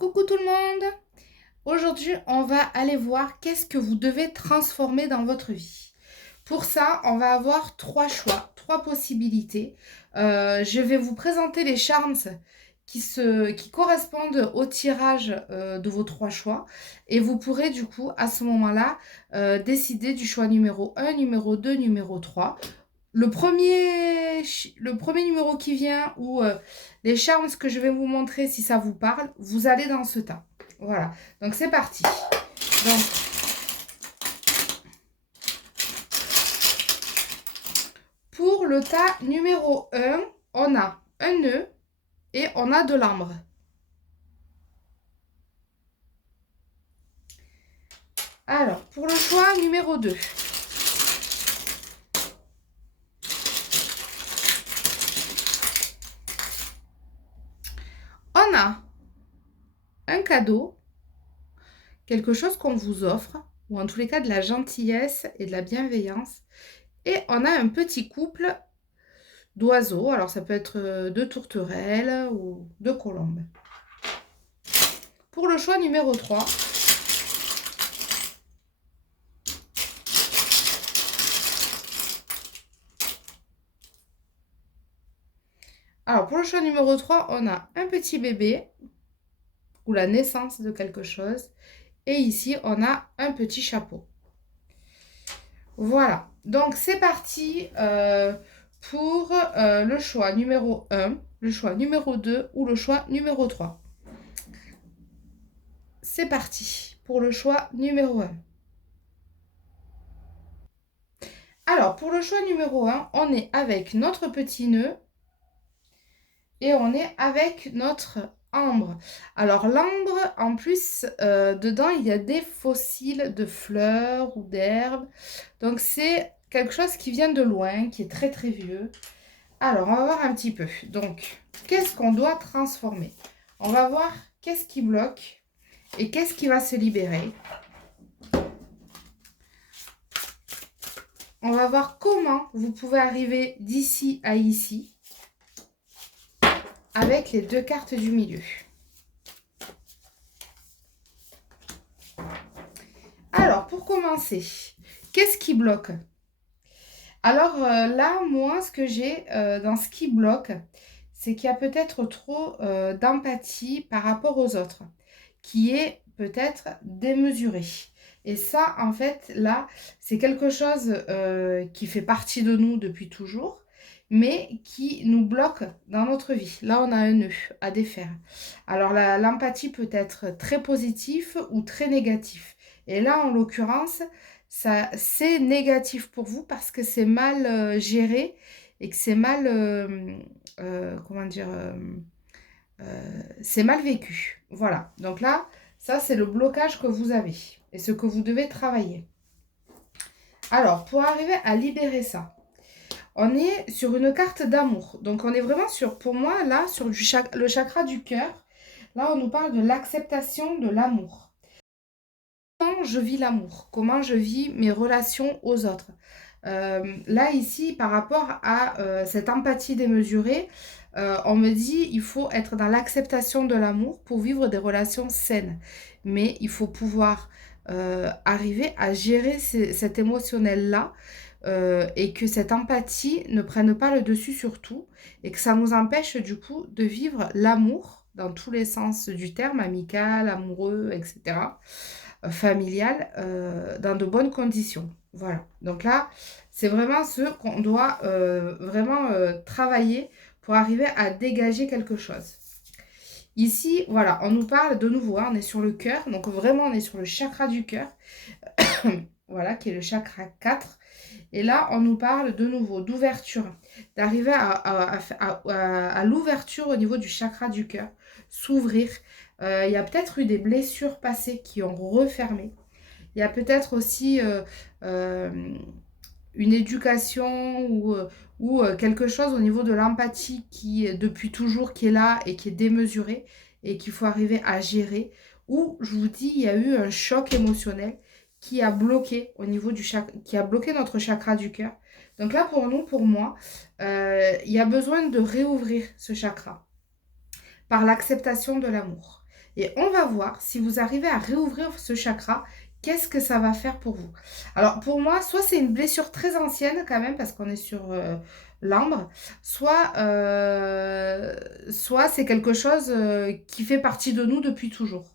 Coucou tout le monde! Aujourd'hui, on va aller voir qu'est-ce que vous devez transformer dans votre vie. Pour ça, on va avoir trois choix, trois possibilités. Je vais vous présenter les charms qui correspondent au tirage de vos trois choix. Et vous pourrez du coup, à ce moment-là, décider du choix numéro un, numéro 2, numéro 3. Le premier numéro qui vient ou les charms que je vais vous montrer, si ça vous parle, vous allez dans ce tas. Voilà, donc c'est parti. Donc, pour le tas numéro 1, on a un nœud et on a de l'ambre. Alors, pour le choix numéro 2, on a un cadeau, quelque chose qu'on vous offre, ou en tous les cas de la gentillesse et de la bienveillance. Et on a un petit couple d'oiseaux. Alors, ça peut être de tourterelles ou de colombes. Pour le choix numéro 3, alors pour le choix numéro 3, on a un petit bébé ou la naissance de quelque chose. Et ici, on a un petit chapeau. Voilà, donc c'est parti pour le choix numéro 1, le choix numéro 2 ou le choix numéro 3. C'est parti pour le choix numéro 1. Alors, pour le choix numéro 1, on est avec notre petit nœud et on est avec notre ambre. Alors, l'ambre, en plus, dedans, il y a des fossiles de fleurs ou d'herbes. Donc, c'est quelque chose qui vient de loin, qui est très, très vieux. Alors, on va voir un petit peu. Donc, qu'est-ce qu'on doit transformer? On va voir qu'est-ce qui bloque et qu'est-ce qui va se libérer. On va voir comment vous pouvez arriver d'ici à ici avec les deux cartes du milieu. Alors, pour commencer, qu'est-ce qui bloque? Alors là, moi, ce que j'ai dans ce qui bloque, c'est qu'il y a peut-être trop d'empathie par rapport aux autres, qui est peut-être démesuré. Et ça, en fait, là, c'est quelque chose qui fait partie de nous depuis toujours, mais qui nous bloque dans notre vie. Là, on a un nœud à défaire. Alors, l'empathie peut être très positif ou très négatif. Et là, en l'occurrence, ça, c'est négatif pour vous parce que c'est mal géré et que c'est mal, comment dire, c'est mal vécu. Voilà. Donc là, ça, c'est le blocage que vous avez et ce que vous devez travailler. Alors, pour arriver à libérer ça, on est sur une carte d'amour. Donc, on est vraiment sur, pour moi, là, sur le chakra du cœur. Là, on nous parle de l'acceptation de l'amour. Comment je vis l'amour? Comment je vis mes relations aux autres? Là, ici, par rapport à cette empathie démesurée, on me dit il faut être dans l'acceptation de l'amour pour vivre des relations saines. Mais il faut pouvoir arriver à gérer cet émotionnel-là et que cette empathie ne prenne pas le dessus sur tout et que ça nous empêche du coup de vivre l'amour dans tous les sens du terme, amical, amoureux, etc., familial, dans de bonnes conditions. Voilà. Donc là, c'est vraiment ce qu'on doit vraiment travailler pour arriver à dégager quelque chose. Ici, voilà, on nous parle de nouveau, hein, on est sur le cœur, donc vraiment on est sur le chakra du cœur, voilà, qui est le chakra 4. Et là, on nous parle de nouveau d'ouverture, d'arriver à l'ouverture au niveau du chakra du cœur, s'ouvrir. Il y a peut-être eu des blessures passées qui ont refermé. Il y a peut-être aussi une éducation ou quelque chose au niveau de l'empathie qui, depuis toujours, qui est là et qui est démesurée et qu'il faut arriver à gérer. Ou, je vous dis, il y a eu un choc émotionnel qui a bloqué au niveau du chakra, qui a bloqué notre chakra du cœur. Donc là, pour nous, pour moi, il y a besoin de réouvrir ce chakra par l'acceptation de l'amour. Et on va voir si vous arrivez à réouvrir ce chakra, qu'est-ce que ça va faire pour vous. Alors pour moi, soit c'est une blessure très ancienne quand même, parce qu'on est sur l'ambre, soit c'est quelque chose qui fait partie de nous depuis toujours.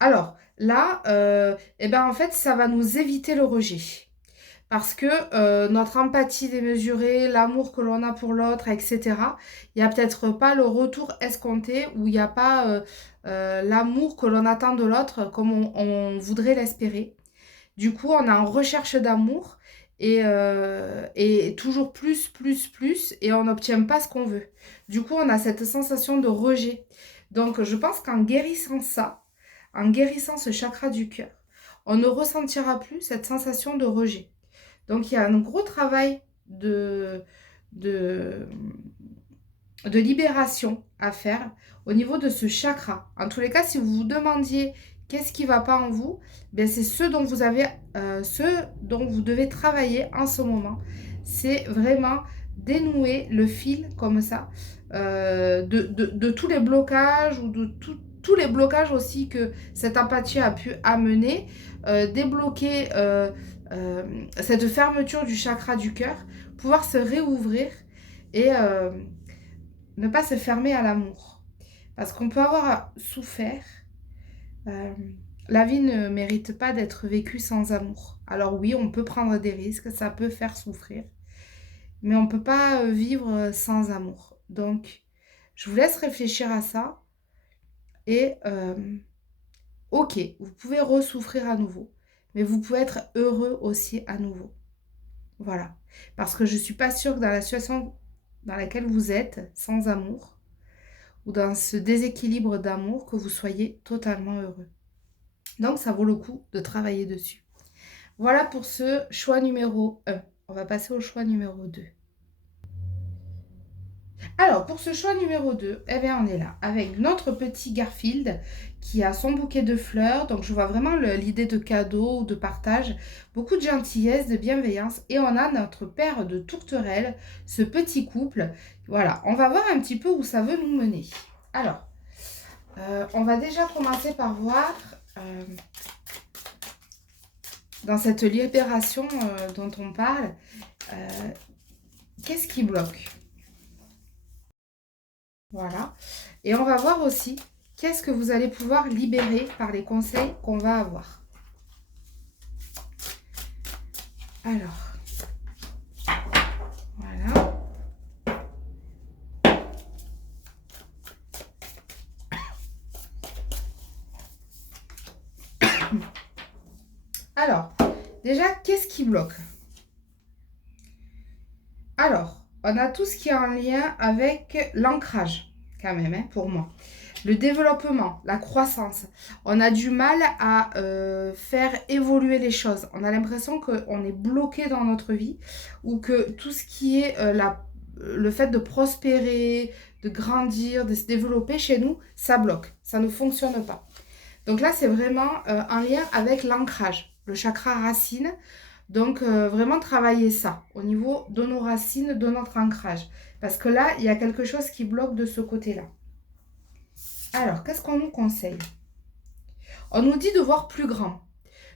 Alors là, eh ben, en fait, ça va nous éviter le rejet. Parce que notre empathie démesurée, l'amour que l'on a pour l'autre, etc., il n'y a peut-être pas le retour escompté ou il n'y a pas l'amour que l'on attend de l'autre comme on voudrait l'espérer. Du coup, on est en recherche d'amour et toujours plus, plus, plus, et on n'obtient pas ce qu'on veut. Du coup, on a cette sensation de rejet. Donc, je pense qu'en guérissant ça, en guérissant ce chakra du cœur, on ne ressentira plus cette sensation de rejet. Donc, il y a un gros travail de, de libération à faire au niveau de ce chakra. En tous les cas, si vous vous demandiez qu'est-ce qui ne va pas en vous, ben c'est ce dont vous devez travailler en ce moment. C'est vraiment dénouer le fil comme ça de tous les blocages ou de tous les blocages aussi que cette empathie a pu amener, débloquer cette fermeture du chakra du cœur, pouvoir se réouvrir et ne pas se fermer à l'amour. Parce qu'on peut avoir souffert. Euh, la vie ne mérite pas d'être vécue sans amour. Alors oui, on peut prendre des risques, ça peut faire souffrir, mais on ne peut pas vivre sans amour. Donc, je vous laisse réfléchir à ça et ok, vous pouvez ressouffrir à nouveau, mais vous pouvez être heureux aussi à nouveau. Voilà. Parce que je ne suis pas sûre que dans la situation dans laquelle vous êtes, sans amour, ou dans ce déséquilibre d'amour, que vous soyez totalement heureux. Donc, ça vaut le coup de travailler dessus. Voilà pour ce choix numéro 1. On va passer au choix numéro 2. Alors, pour ce choix numéro 2, eh bien, on est là avec notre petit Garfield qui a son bouquet de fleurs. Donc, je vois vraiment l'idée de cadeau ou de partage. Beaucoup de gentillesse, de bienveillance. Et on a notre paire de tourterelles, ce petit couple. Voilà, on va voir un petit peu où ça veut nous mener. Alors, on va déjà commencer par voir dans cette libération dont on parle, qu'est-ce qui bloque? Voilà. Et on va voir aussi qu'est-ce que vous allez pouvoir libérer par les conseils qu'on va avoir. Alors, voilà. Alors, déjà, qu'est-ce qui bloque? Alors, on a tout ce qui est en lien avec l'ancrage, quand même, hein, pour moi. Le développement, la croissance. On a du mal à faire évoluer les choses. On a l'impression qu'on est bloqué dans notre vie ou que tout ce qui est le fait de prospérer, de grandir, de se développer chez nous, ça bloque. Ça ne fonctionne pas. Donc là, c'est vraiment en lien avec l'ancrage, le chakra racine. Donc, vraiment travailler ça au niveau de nos racines, de notre ancrage. Parce que là, il y a quelque chose qui bloque de ce côté-là. Alors, qu'est-ce qu'on nous conseille? On nous dit de voir plus grand,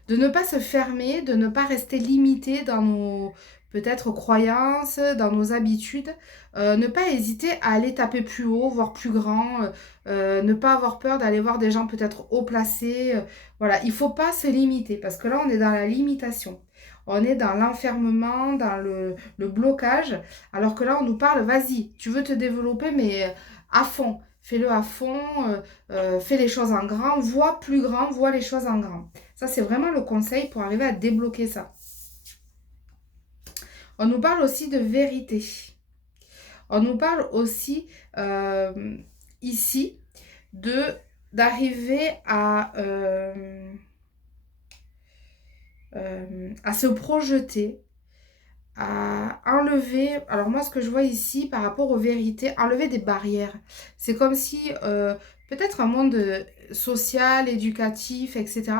de ne pas se fermer, de ne pas rester limité dans nos peut-être croyances, dans nos habitudes, ne pas hésiter à aller taper plus haut, voir plus grand, ne pas avoir peur d'aller voir des gens peut-être haut placés. Voilà, il ne faut pas se limiter parce que là, on est dans la limitation. On est dans l'enfermement, dans le blocage, alors que là, on nous parle, vas-y, tu veux te développer, mais à fond. Fais-le à fond, fais les choses en grand, vois plus grand, vois les choses en grand. Ça, c'est vraiment le conseil pour arriver à débloquer ça. On nous parle aussi de vérité. On nous parle aussi ici d'arriver à se projeter, à enlever, alors moi ce que je vois ici par rapport aux vérités, enlever des barrières. C'est comme si peut-être un monde social, éducatif, etc.,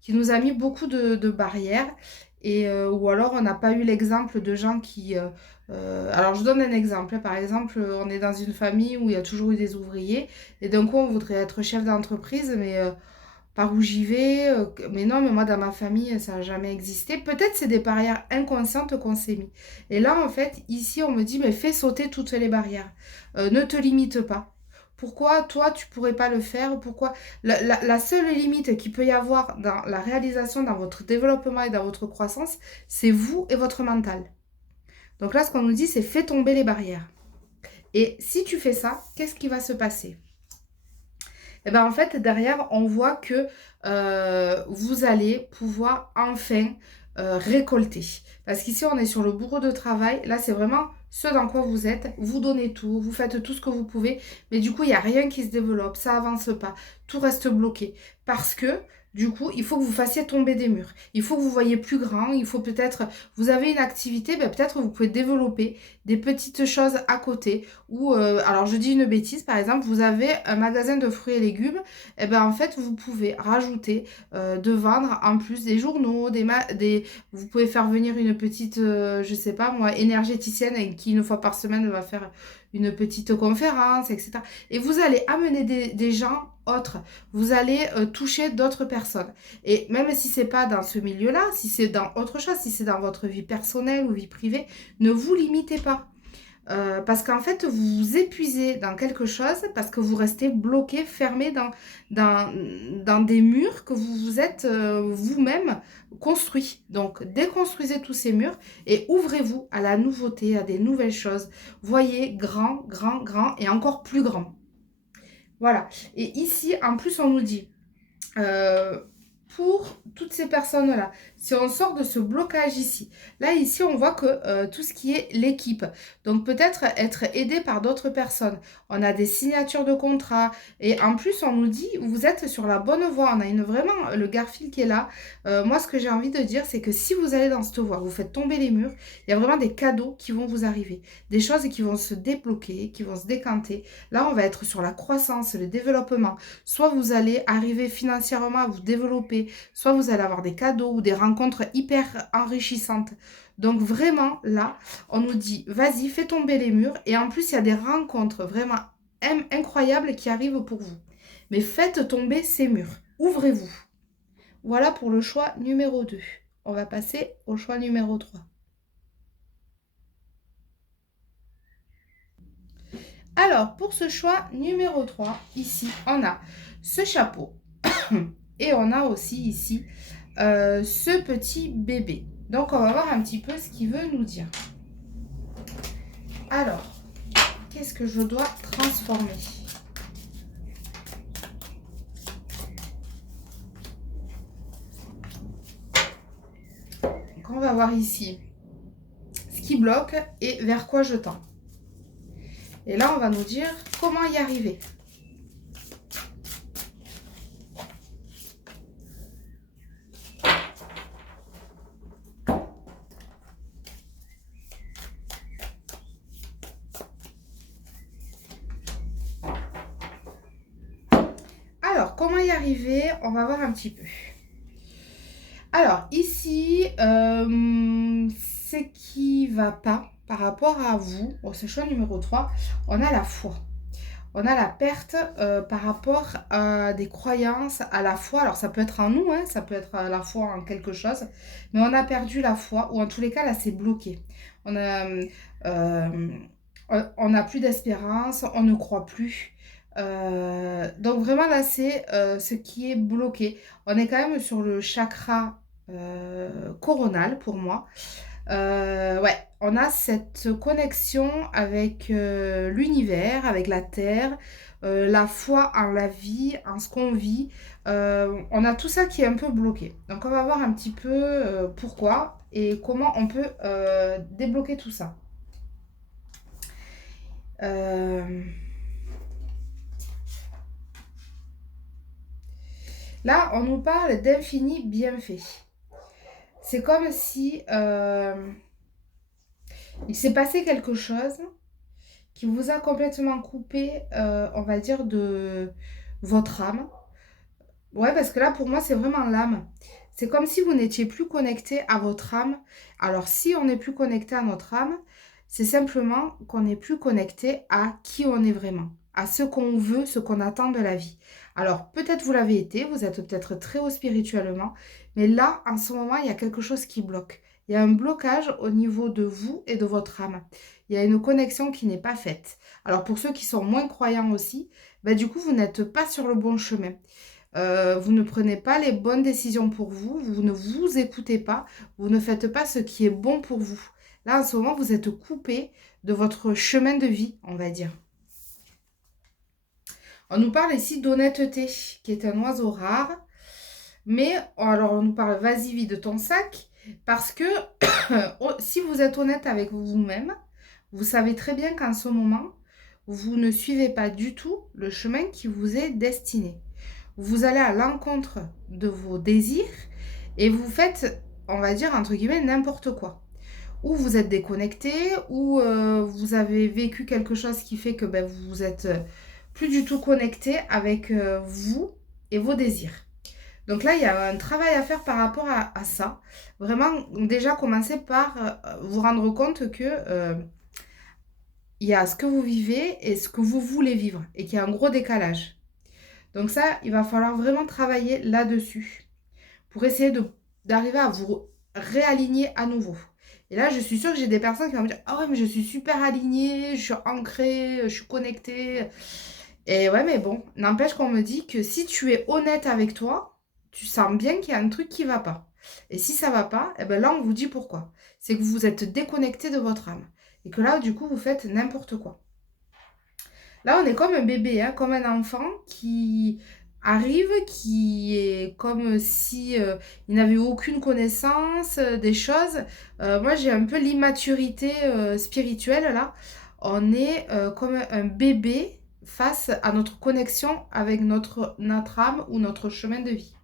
qui nous a mis beaucoup de barrières, ou alors on n'a pas eu l'exemple de gens qui Alors, je donne un exemple, hein. Par exemple, on est dans une famille où il y a toujours eu des ouvriers et d'un coup, on voudrait être chef d'entreprise, mais par où j'y vais, mais non, mais moi, dans ma famille, ça n'a jamais existé. Peut-être c'est des barrières inconscientes qu'on s'est mis. Et là, en fait, ici, on me dit, mais fais sauter toutes les barrières. Ne te limite pas. Pourquoi toi, tu pourrais pas le faire? Pourquoi la seule limite qu'il peut y avoir dans la réalisation, dans votre développement et dans votre croissance, c'est vous et votre mental. Donc là, ce qu'on nous dit, c'est fais tomber les barrières. Et si tu fais ça, qu'est-ce qui va se passer? Et ben en fait, derrière, on voit que vous allez pouvoir enfin récolter. Parce qu'ici, on est sur le bourreau de travail. Là, c'est vraiment ce dans quoi vous êtes. Vous donnez tout, vous faites tout ce que vous pouvez. Mais du coup, il n'y a rien qui se développe, ça avance pas. Tout reste bloqué. Parce que, du coup, il faut que vous fassiez tomber des murs. Il faut que vous voyez plus grand. Il faut peut-être, vous avez une activité, ben peut-être vous pouvez développer des petites choses à côté. Ou, alors je dis une bêtise, par exemple, vous avez un magasin de fruits et légumes. Et ben en fait, vous pouvez rajouter, de vendre en plus des journaux, vous pouvez faire venir une petite, je sais pas moi, énergéticienne qui, une fois par semaine, va faire une petite conférence, etc. Et vous allez amener des gens autres. Vous allez toucher d'autres personnes. Et même si c'est pas dans ce milieu-là, si c'est dans autre chose, si c'est dans votre vie personnelle ou vie privée, ne vous limitez pas. Parce qu'en fait, vous vous épuisez dans quelque chose parce que vous restez bloqué, fermé dans, dans des murs que vous vous êtes vous-même construits. Donc, déconstruisez tous ces murs et ouvrez-vous à la nouveauté, à des nouvelles choses. Voyez grand, grand, grand et encore plus grand. Voilà. Et ici, en plus, on nous dit, euh, pour toutes ces personnes-là, si on sort de ce blocage ici, là ici on voit que tout ce qui est l'équipe, donc peut-être être aidé par d'autres personnes, on a des signatures de contrats et en plus on nous dit vous êtes sur la bonne voie, on a vraiment le Garfield qui est là. Moi ce que j'ai envie de dire c'est que si vous allez dans cette voie, vous faites tomber les murs, il y a vraiment des cadeaux qui vont vous arriver, des choses qui vont se débloquer, qui vont se décanter. Là on va être sur la croissance, le développement. Soit vous allez arriver financièrement à vous développer, soit vous allez avoir des cadeaux ou des rencontres hyper enrichissantes. Donc vraiment, là, on nous dit, vas-y, fais tomber les murs. Et en plus, il y a des rencontres vraiment incroyables qui arrivent pour vous. Mais faites tomber ces murs. Ouvrez-vous. Voilà pour le choix numéro 2. On va passer au choix numéro 3. Alors, pour ce choix numéro 3, ici, on a ce chapeau. Et on a aussi ici ce petit bébé. Donc, on va voir un petit peu ce qu'il veut nous dire. Alors, qu'est-ce que je dois transformer? Donc, on va voir ici ce qui bloque et vers quoi je tends. Et là, on va nous dire comment y arriver. Alors, comment y arriver? On va voir un petit peu. Alors, ici, ce qui ne va pas par rapport à vous, au choix numéro 3, on a la foi. On a la perte par rapport à des croyances, à la foi. Alors, ça peut être en nous, hein, ça peut être à la foi en quelque chose, mais on a perdu la foi, ou en tous les cas, là, c'est bloqué. On a, euh, on n'a plus d'espérance, on ne croit plus. Donc, vraiment, là, c'est ce qui est bloqué. On est quand même sur le chakra coronal pour moi. Ouais, on a cette connexion avec l'univers, avec la terre, la foi en la vie, en ce qu'on vit. On a tout ça qui est un peu bloqué. Donc on va voir un petit peu pourquoi et comment on peut débloquer tout ça. Euh, Là, on nous parle d'infini bienfait. C'est comme si il s'est passé quelque chose qui vous a complètement coupé, on va dire, de votre âme. Ouais, parce que là, pour moi, c'est vraiment l'âme. C'est comme si vous n'étiez plus connecté à votre âme. Alors, si on n'est plus connecté à notre âme, c'est simplement qu'on n'est plus connecté à qui on est vraiment, à ce qu'on veut, ce qu'on attend de la vie. Alors, peut-être vous l'avez été, vous êtes peut-être très haut spirituellement, mais là, en ce moment, il y a quelque chose qui bloque. Il y a un blocage au niveau de vous et de votre âme. Il y a une connexion qui n'est pas faite. Alors, pour ceux qui sont moins croyants aussi, bah, du coup, vous n'êtes pas sur le bon chemin. Vous ne prenez pas les bonnes décisions pour vous, vous ne vous écoutez pas, vous ne faites pas ce qui est bon pour vous. Là, en ce moment, vous êtes coupé de votre chemin de vie, on va dire. On nous parle ici d'honnêteté, qui est un oiseau rare. Mais, alors, on nous parle, vas-y, vide ton sac, parce que si vous êtes honnête avec vous-même, vous savez très bien qu'en ce moment, vous ne suivez pas du tout le chemin qui vous est destiné. Vous allez à l'encontre de vos désirs et vous faites, on va dire, entre guillemets, n'importe quoi. Ou vous êtes déconnecté, ou vous avez vécu quelque chose qui fait que ben, vous êtes plus du tout connecté avec vous et vos désirs. Donc là, il y a un travail à faire par rapport à ça. Vraiment, déjà, commencer par vous rendre compte que il y a ce que vous vivez et ce que vous voulez vivre et qu'il y a un gros décalage. Donc ça, il va falloir vraiment travailler là-dessus pour essayer d'arriver à vous réaligner à nouveau. Et là, je suis sûre que j'ai des personnes qui vont me dire « Ah ouais, mais je suis super alignée, je suis ancrée, je suis connectée. » Et ouais, mais bon, n'empêche qu'on me dit que si tu es honnête avec toi, tu sens bien qu'il y a un truc qui ne va pas. Et si ça ne va pas, eh ben là, on vous dit pourquoi. C'est que vous êtes déconnecté de votre âme. Et que là, du coup, vous faites n'importe quoi. Là, on est comme un bébé, hein, comme un enfant qui arrive, qui est comme si il n'avait aucune connaissance des choses. Moi, j'ai un peu l'immaturité spirituelle là. On est comme un bébé face à notre connexion avec notre âme ou notre chemin de vie.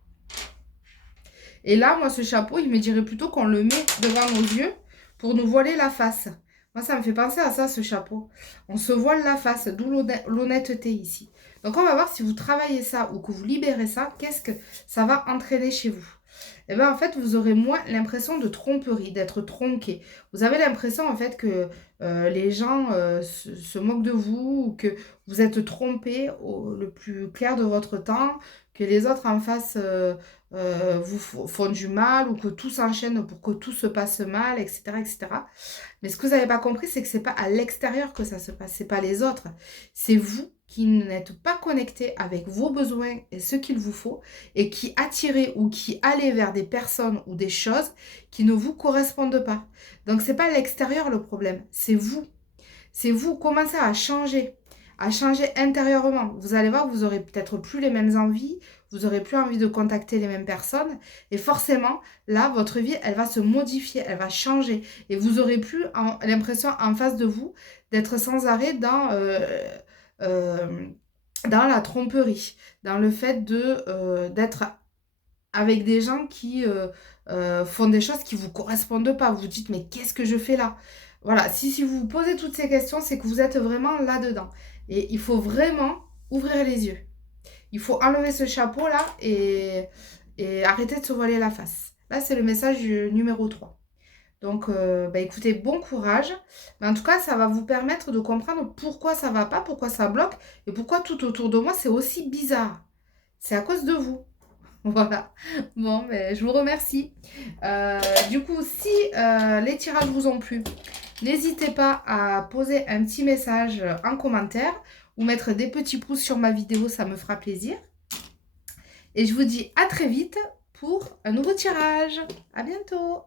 Et là, moi, ce chapeau, il me dirait plutôt qu'on le met devant nos yeux pour nous voiler la face. Moi, ça me fait penser à ça, ce chapeau. On se voile la face, d'où l'honnêteté ici. Donc, on va voir si vous travaillez ça ou que vous libérez ça, qu'est-ce que ça va entraîner chez vous. Eh bien, en fait, vous aurez moins l'impression de tromperie, d'être tronqué. Vous avez l'impression, en fait, que les gens se moquent de vous ou que vous êtes trompé le plus clair de votre temps, que les autres en face vous font du mal ou que tout s'enchaîne pour que tout se passe mal, etc., etc. Mais ce que vous n'avez pas compris, c'est que ce n'est pas à l'extérieur que ça se passe, ce n'est pas les autres. C'est vous qui n'êtes pas connecté avec vos besoins et ce qu'il vous faut et qui attirez ou qui allez vers des personnes ou des choses qui ne vous correspondent pas. Donc, ce n'est pas l'extérieur le problème, c'est vous. C'est vous, commencez à changer intérieurement. Vous allez voir, vous aurez peut-être plus les mêmes envies, vous aurez plus envie de contacter les mêmes personnes. Et forcément, là, votre vie, elle va se modifier, elle va changer. Et vous aurez plus l'impression en face de vous d'être sans arrêt dans la tromperie, dans le fait d'être avec des gens qui font des choses qui ne vous correspondent pas. Vous vous dites, mais qu'est-ce que je fais là? Voilà, si vous vous posez toutes ces questions, c'est que vous êtes vraiment là-dedans. Et il faut vraiment ouvrir les yeux. Il faut enlever ce chapeau-là et arrêter de se voiler la face. Là, c'est le message numéro 3. Donc, écoutez, bon courage. Mais en tout cas, ça va vous permettre de comprendre pourquoi ça ne va pas, pourquoi ça bloque et pourquoi tout autour de moi, c'est aussi bizarre. C'est à cause de vous. Voilà. Bon, je vous remercie. Du coup, si les tirages vous ont plu, n'hésitez pas à poser un petit message en commentaire ou mettre des petits pouces sur ma vidéo, ça me fera plaisir. Et je vous dis à très vite pour un nouveau tirage. À bientôt!